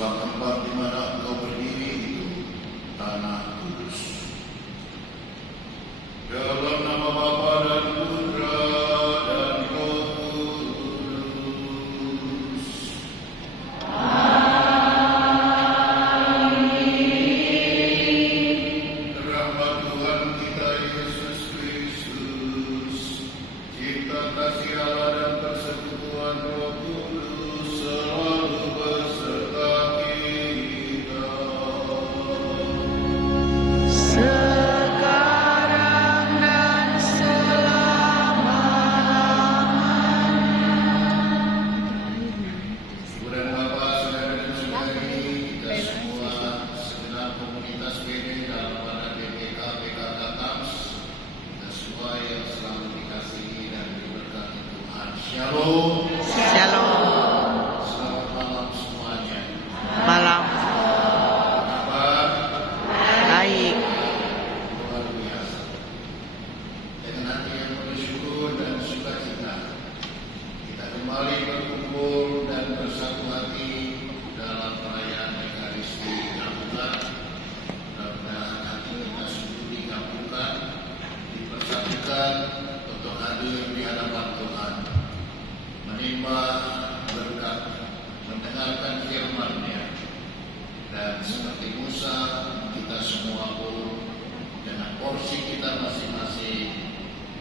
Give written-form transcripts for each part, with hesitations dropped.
sebab tempat di mana engkau berdiri itu tanah kudus. Dalam nama Bapa dan Putra dan Roh Kudus. Amin. Rahmat Tuhan kita Yesus Kristus, cinta kasih Allah dan persekutuan Roh Kudus selalu beserta kita. Sekarang dan selama-lamanya. Kemudian Bapak, Saudara dan Saudari, kita semua segenap komunitas PD dalam pada DPK PKK TAMS, kita semua yang selalu dikasihi dan diberkati Tuhan. Shalom. Shalom. Selamat malam semuanya. Malam Kabar baik. luar biasa. Dengan hati yang penuh syukur dan sukacita, kita kembali berkumpul dan bersatu hati dalam perayaan Ekaristi Gabungan. Mudah-mudahan hati kita sungguh digabungkan, dipersatukan untuk hadir di hadapan Tuhan, menimba berkat, mendengarkan firman-Nya, dan seperti Musa, kita semua pun dengan porsi kita masing-masing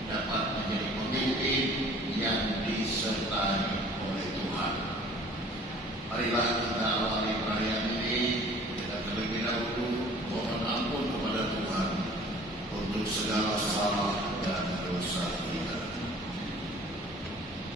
dapat menjadi pemimpin yang disertai